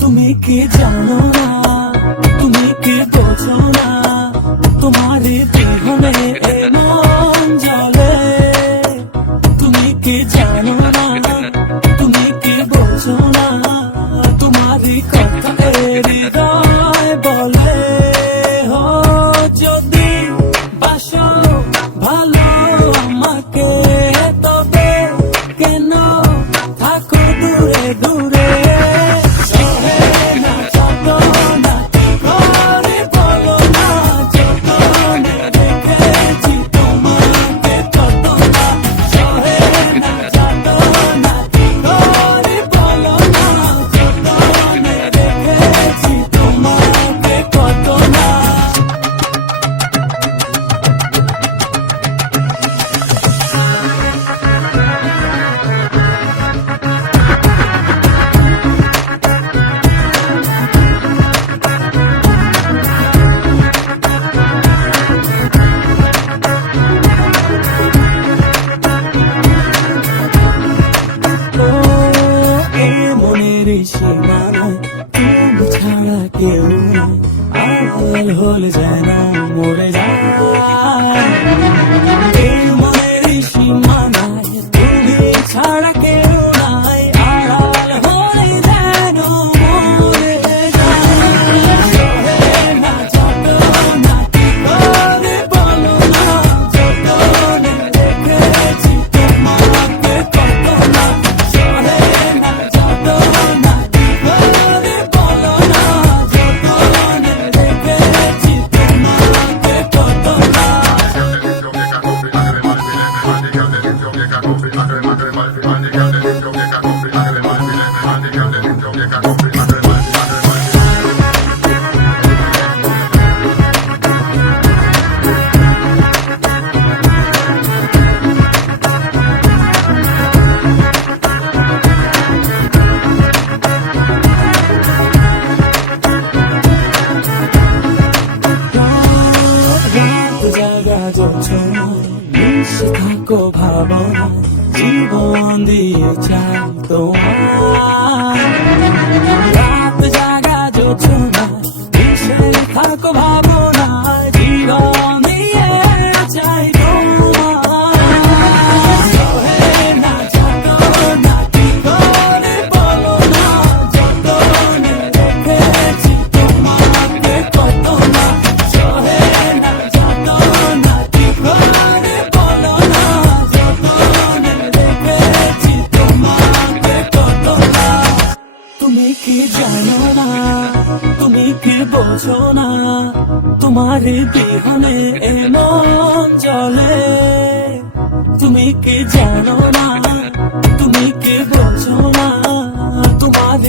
তুমি কি জানো না, তুমি কি বোঝো না, তোমার বিহনে এ মন জ্বলে। তুমি কি জানো না, তুমি কি বোঝো না, তোমার কথা হৃদয় বলে। হো যদি বাসো ভালো আমাকে, তবে কেন থাকো দূরে দূরে। সীমানায় তুমি ছাড়া কেউ নাই, আড়াল হলে যেন মরে যায়। এই মনের সীমানায় তুমি ছাড়া কেউ নাই, আড়াল হলে যেন মরে যায়। না যত না কি করে বলো না, যতনে দেখেছি তোমাকে কত না। মিশে থাকো ভাবনা, জীবন দিয়ে চাই তোমার। রাত জাগা জোছনা, মিশে থাকো ভাবনা, জীবন দিয়ে চাই তোমার। না যত না কি করে বলো না, যতনে দেখেছি তোমাকে কত না। না যত না কি করে বলো না, যতনে দেখেছি তোমাকে কত না। তুমি কি জানো না, তুমি কি বোঝো না, তোমার বিহনে এ মন জ্বলে। তুমি কি জানো না, তুমি কি বোঝো না, তোমার